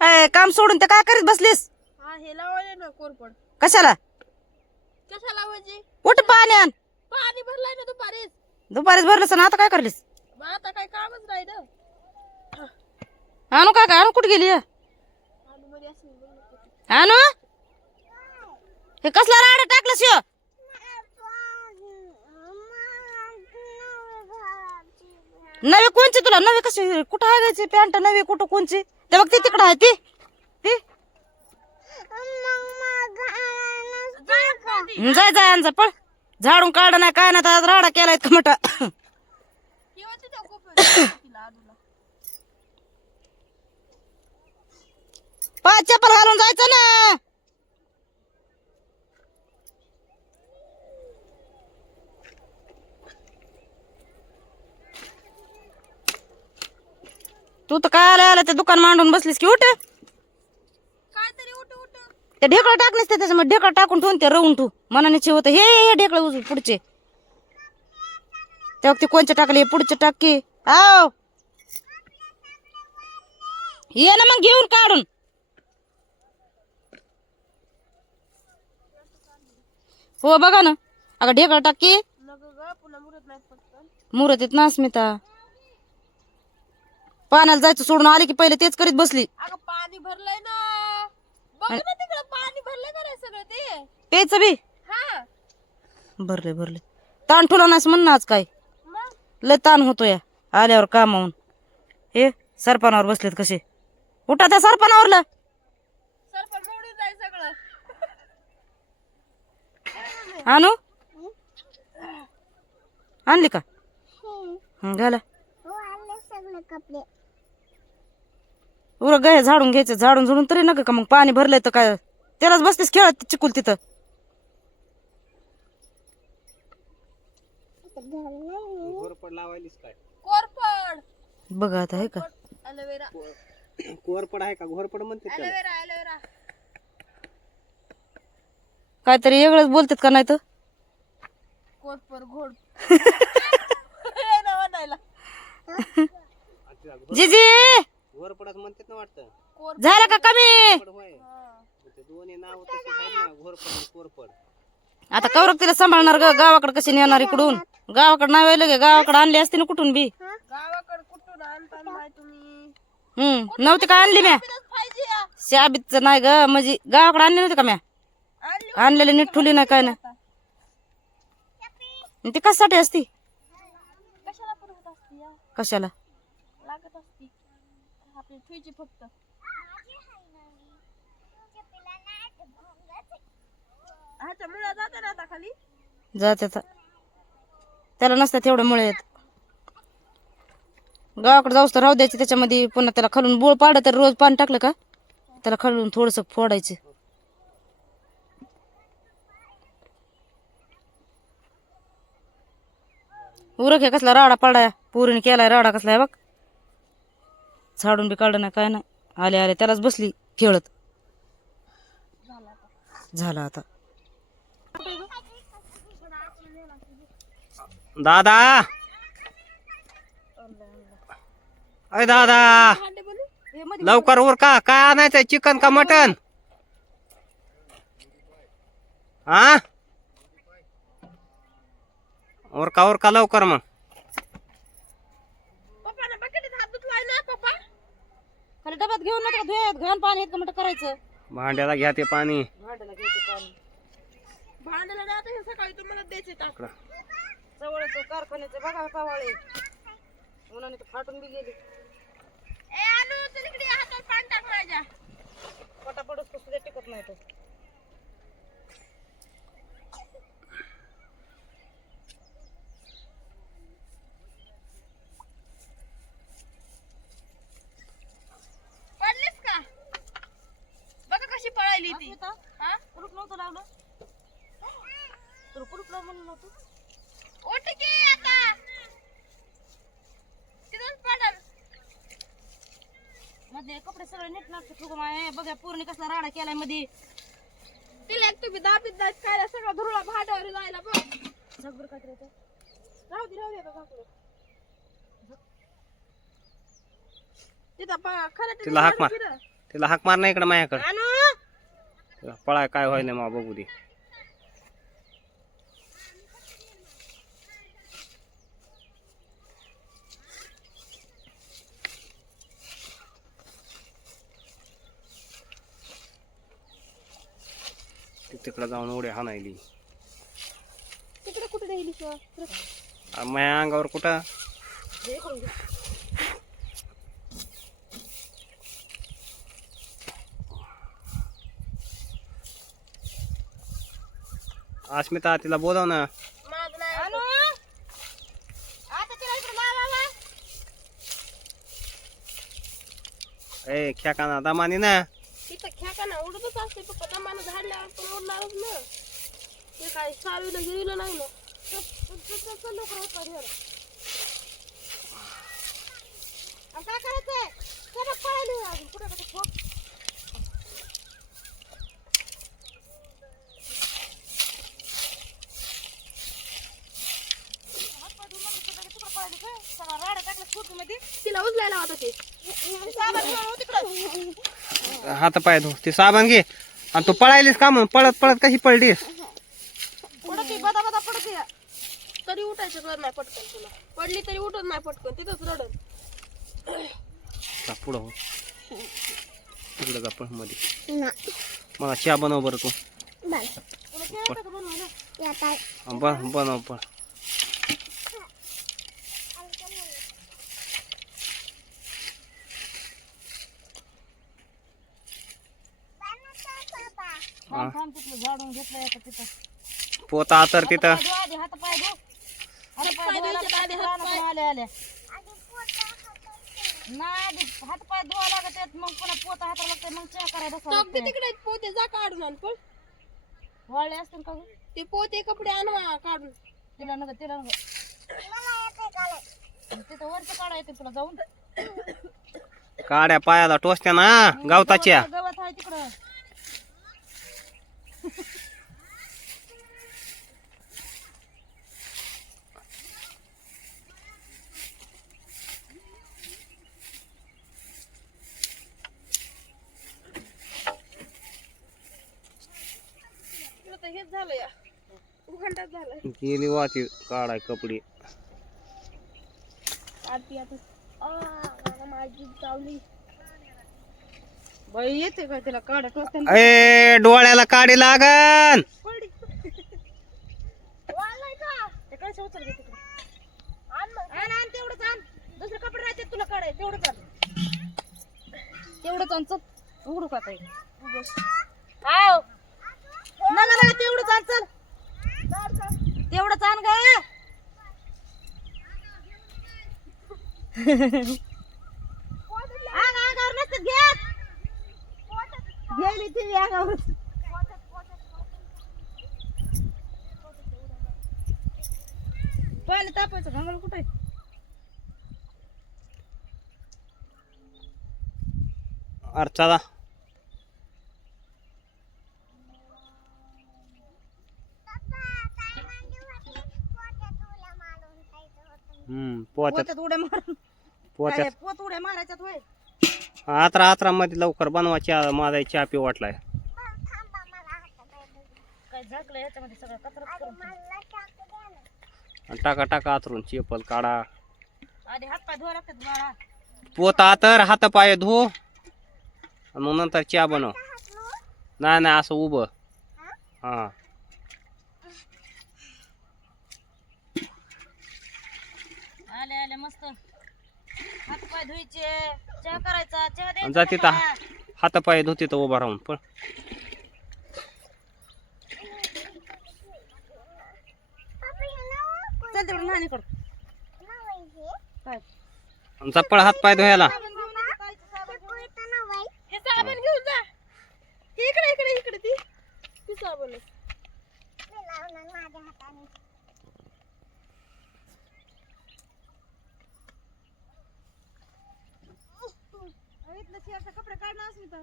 काम सोडून ते काय करीत बसलीस? हा हे लावायला ना कोरपड. कशाला? कशा लावायची? उठ पाणी आण. पाणी भरलाय ना दुपारीच. दुपारीच भरलंस ना, आता काय करलीस? मग आता काय कामच नाही ना. आणू काय आणू कुठे गेली? आणि मध्ये असेल बघ ना. आणू हे कसला राडा टाकलं शिव? नवी कोणची तुला? नवी कशी कुठं आहे गायची पॅन्ट? नवी कुठं कोणची? ते बघ ती तिकडं आहे ती ती जाय जाय आण जा पळ. झाडून काढ नाही काय नाही तर राडा केलाय का मोठा. पाय चप्पल घालून जायचं ना. तू तर काय आला ते दुकान मांडून बसलीस की? उठ काहीतरी उठ उठ. ते ढेकळं टाकलीस ते त्याच्यामध्ये ढेकळं टाकून ठेवून ते रवून ठेवू मनाने होतं. हे ढेकळं उचल पुढचे त्या ते कोणचे टाकले पुढचे टाक की. आव ये ना मग घेऊन काढून. हो बघा ना. अगं ढेकळं टाक की. मुरत येत ना अस्मिता. पाण्याला जायचं सोडून आली की पहिले तेच करीत बसली. अगं पाणी भरलंय ना. बघ ना तिकडे पाणी भरलंय का रे सगळं ते. प्यायचं बी हा भरले भरले. ताण ठुला नाहीस म्हण आज काय मग लय ताण होतो या आल्यावर कामावून. हे सरपणावर बसलेत कसे. उठा त्या सरपणावरला. सरपण मोडून जाय सगळं. आणू आणली का? घाला उरं गाय झाडून घ्यायचं. झाडून झुडून तरी नका का मग पाणी भरलंय तर काय त्यालाच बसतेस खेळत चिकूल तिथं. कोरपड बघा आता आहे का? ॲलोवेरा कोरपड आहे का? घोरपड म्हणते त्याला. Aloe vera aloe vera. काहीतरी वेगळंच बोलतात का नाही तर? कोरपड घोड. हे ना म्हणायला. जिजी घोरपडच म्हणतात ना वाटतं. झालं का कमी? होय. ते दोन्ही नाव तसे आहेत ना, घोरपड आणि कोरपड. आता कौरक तिला सांभाळणार ग. गावाकडे कशी नेणार इकडून? गावाकडे नाही व्हायला गे. गावाकडे आणली असते ना कुठून बी. गावाकडे कुठून आणता माय तुम्ही? नव्हती का आणली म्या? पाहिजे या. शाबीच नाही ग. म्हणजे गावाकडे आणली नव्हती का म्या? आणली आणलेली नीट ठुली नाही काय नाही. ती कशासाठी असती? कशाला पुरवत असती या? कशाला? लागत असती आपली ठेवायची फक्त. ह्याच्या मुळे जाते ना आता खाली. जाते त्याला नसतात तेवढ्या मुळे येत. गावाकडे जाऊस तर राहू द्यायची त्याच्यामध्ये. पुन्हा त्याला खालून बोळ पाडत तर रोज पाणी टाकलं का त्याला खालून थोडस फोडायचं. उरक हे कसला राडा पाडाय पुरीने केलाय राडा कसला आहे बघ. झाडून बी काढलं नाही काय नाही. आले आले त्यालाच बसली खेळत. झाला आता. दादा अय दादा भांडे बोलू. लवकर उर का. काय आणायचंय? चिकन का मटन? हा उरका लवकर मग. पप्पाने बकेटीत हात धुतलाय ना पप्पा. खाली डब्यात घेऊन नका धुयात. घाण पाणी इतकं मोठं करायचं. भांड्याला घ्या ते पाणी. भांड्याला घ्यायचं पाणी. भांड्याला नाही आता हे सकाळी तुम्हाला द्यायचे टाक. जवळच कारखान्याचे बघा कवाळे उन्हाने तर फाटून बी गेली. ए आलू चल इकडे हातात पाणी टाक माझ्या. पटापटच कसं टिकत नाही तो. पडलीस का? बघा कशी पळायली ती. हा कुलूप नव्हतं लावलं. तुला कुलूप लाव म्हणून नव्हतं. उठ की आता. तिथून पडल. मध्ये कपडे सगळे नीट नाटक ठुकून आहे. बघा पूर्ण कसला राडा केलाय मध्ये. तिला एक तुम्ही दाबीत जायच काय सगळं धुरळा भाड्यावर जायला बघ. सगळं काय करायचं? राहू दे आता काकू. तिथं खरं तिला हाक मार. तिला हाक मार नाही इकडे माझ्याकडे. आणू तिला पळाय काय व्हाय नाही मग बघू दे. तिकडे जाऊन उड्या हाणायली. तिकडे कुठे राहिली माझ्या अंगावर कुठं. अस्मिता तिला बोलाव ना. माझं नाही आणू आता तिला इकडे लावा. ए खेकाना दमानी ना. तिथं खेका ना उडतच असते पप्पा दमानं झाडल्यावर पण उडणारच ना. ते काय सावीला गेलं नाही ना. लवकर होता घ्यायला. काय करायचंय त्याला पळायला अजून कुठे कुठे तिला उचलायला होता ते हात पाय धु. ते साबण घे आणि तू पळायलीस का म्हणून पळत पळत कशी पडलीस. पडती बदा बदा पडती तरी उठायचं कर नाही पटकन. तुला पडली तरी उठत नाही पटकन तिथंच रडत. पुढं हो तिकडे जा पण मध्ये. मला चहा बनव बरं तू. बनव पण. झाडून घेतलंय आता तिथं. पोता तर तिथं. हात पाय धु. आले आले नाही हात पाय धुवा लागत मग पुन्हा पोता हाताला लागतंय मग चहा करायला बसावं तिकडे पोते जा काढून आण पण वाळले असतील का ते पोते कपडे आणवा काढून. तिला नग तिथं वरचं काढा येते तुला जाऊन. काड्या पायाला टोचत्या ना गावताच्या. गवत आहे तिकडं. हेच झालं या उघंडाच झालं. गेली वाची काढाय कपडे. आरती आता माझी चावली बाई येते का तिला काढा टोचते. ए डोळ्याला काडी लागन. पडली वाळलाय का ते काय उचल घे तिकडे. आण मग आण आण तेवढंच आण. दुसरे कपडे राहते तुला काढाय तेवढंच आण. तेवढंच आण चल उघडू का ताई. हाव नका नका तेवढंच आण चल. तेवढंच आण ग. अंगावर नसतात घेत. गेली ती अंगावर. पाणी तापायचं घांगळ कुठे. अरे चला. पोत्यात पोत्यात उड्या मारून पोत्यात काय पोत उड्या मारायच्यात होय. आत्रा मध्ये लवकर बनवायची. माझा चहा पी वाटलाय. काय झाकलं ह्याच्यामध्ये सगळं कचरा करून. टाका टाका आतरून चेपल काढा. आधी हात पाय धुवा लागतात बाळा. पोता तर हात पाय धु आणि मग नंतर चहा बनव. नाही नाही असं उभं. हा आले आले मस्त हात पाय धुवायचे. चहा करायचा. चहा जा द्यायचा तिथं बाळा. हात पाय धुते तर उभा राहून पण. चल तेवढं नाणी कड. काय चप्पळ हात पाय धुयाला. साबण घेऊन ये, ताईचं साबण घेऊन ये. हे साबण घेऊन जा. इकडे इकडे इकडे ती साबण आहे. इथलं शेरचं कपडे काढणार असं तर.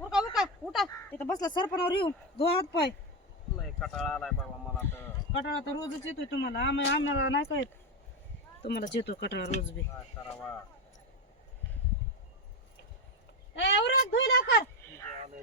उठा उठा उठा. तिथं बसला सरपणावर येऊन धुवा हात पाय. कटाळा आलाय बाबा मला तर. कटाळा तर रोजच येतोय तुम्हाला, आम्हाला नाही काय तुम्हालाच येतो कटाळा रोज बी. उरक धुई लवकर.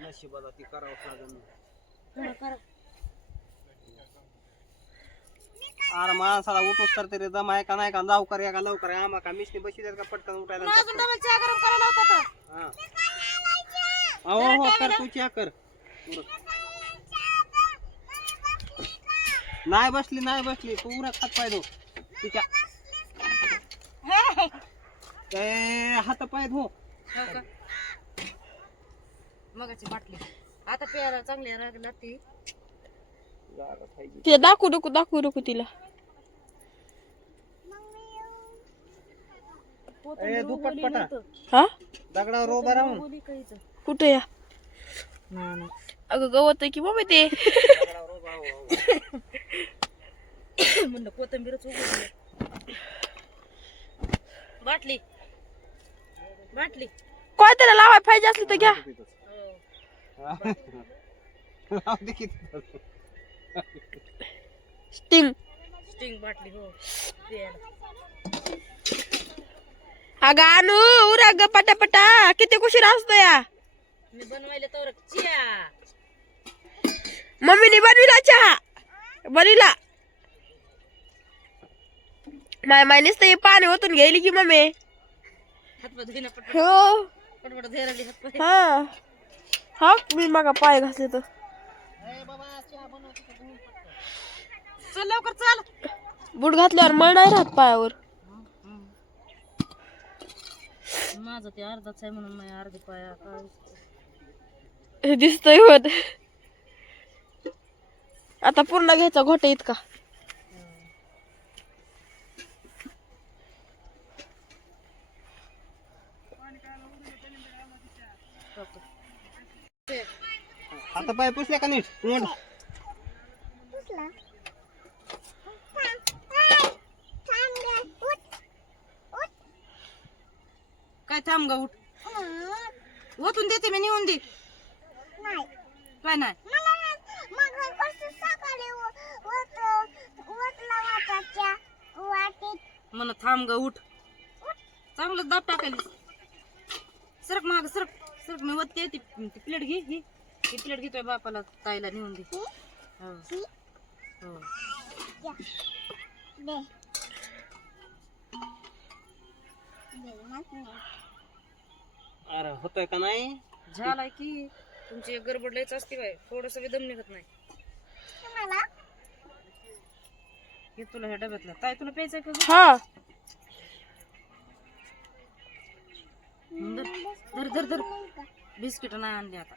नशिबाला ती करावंच लागेल. करा करा. अरे माणसाला उठूस तर तरी दम आहे का नाही का, लवकर या का लवकर या. आम्हा का मिशनी बशी देत का पटकन उठायला. पुन्हा अजून डबल चहा गरम करायला होता तो. हा. हो कर तू चहा कर. नाही बसली तू उरक हात पाय धो तिच्या. हात पाय धो. हो का? मगाची बाटली आता प्यायला चांगली लागते. तिला दाखवू नको तिला. दुपट पटा हा दगडावर उभा राहून कुठे या अगं गवत आहे की मम्मी ते. म्हणलं कोथिंबीरच उघडली. बाटली बाटली काय त्याला लावाय पाहिजे असली तर घ्या. स्टिंग स्टिंग बाटली हो प्यायला. अगं आणू उरा ग पटापटा किती उशीर असतो या. मी बनवायला तर चिया मम्मीने बनविला चहा बनविला. माय नुसतं हे पाणी ओतून घ्यायली की मम्मी. हातपाय धुईना पटपट हो पटपट धरायला हातपाय. हा हा मी मागा पाय घासले तर. चल लवकर चल. बूट घातल्यावर मळ नाही राहत पायावर. माझं ते अर्धाच आहे म्हणून माझ्या अर्धे पाया काय हे दिसतंय होत. आता पूर्ण घ्यायचा घोटे इतका. हात पाय पुसले का नीट. काय थांब गा उठ. ओतून देते मी नेऊन दे. काय नाही म्हण थांब गा उठ. चांगलं दाब टाकायली. सरक माग सरक सरक मी वत्ते ती प्लेट घे ही प्लेट घेतोय बापाला ताईला नेऊन दे. हो हो अरे होतोय का नाही. झालाय की तुमची गडबड लयच असते बाय. थोडस दम निघत नाही. हे तुला ह्या डब्यातला ताई तुला प्यायचंय का ग? हा धर धर धर बिस्किट नाही आणली आता.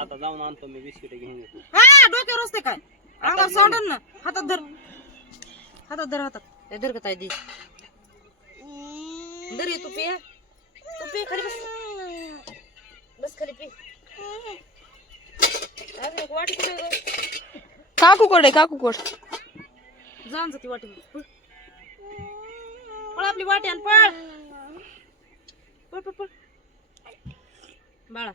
आता जाऊन आणतो मी बिस्किट घेऊन येतो. हा डोक्यावर असते काय अंगावर सांडून ना. हातात धर हातात हे धर का ताई दे. धर ये तू पे खाली बस. बस खाली पे. अजून एक वाटी कुठे ग? काकूकोड जाण ती वाटी. पळ आपली वाटी आण पळ पळ पळ पळ बाळा.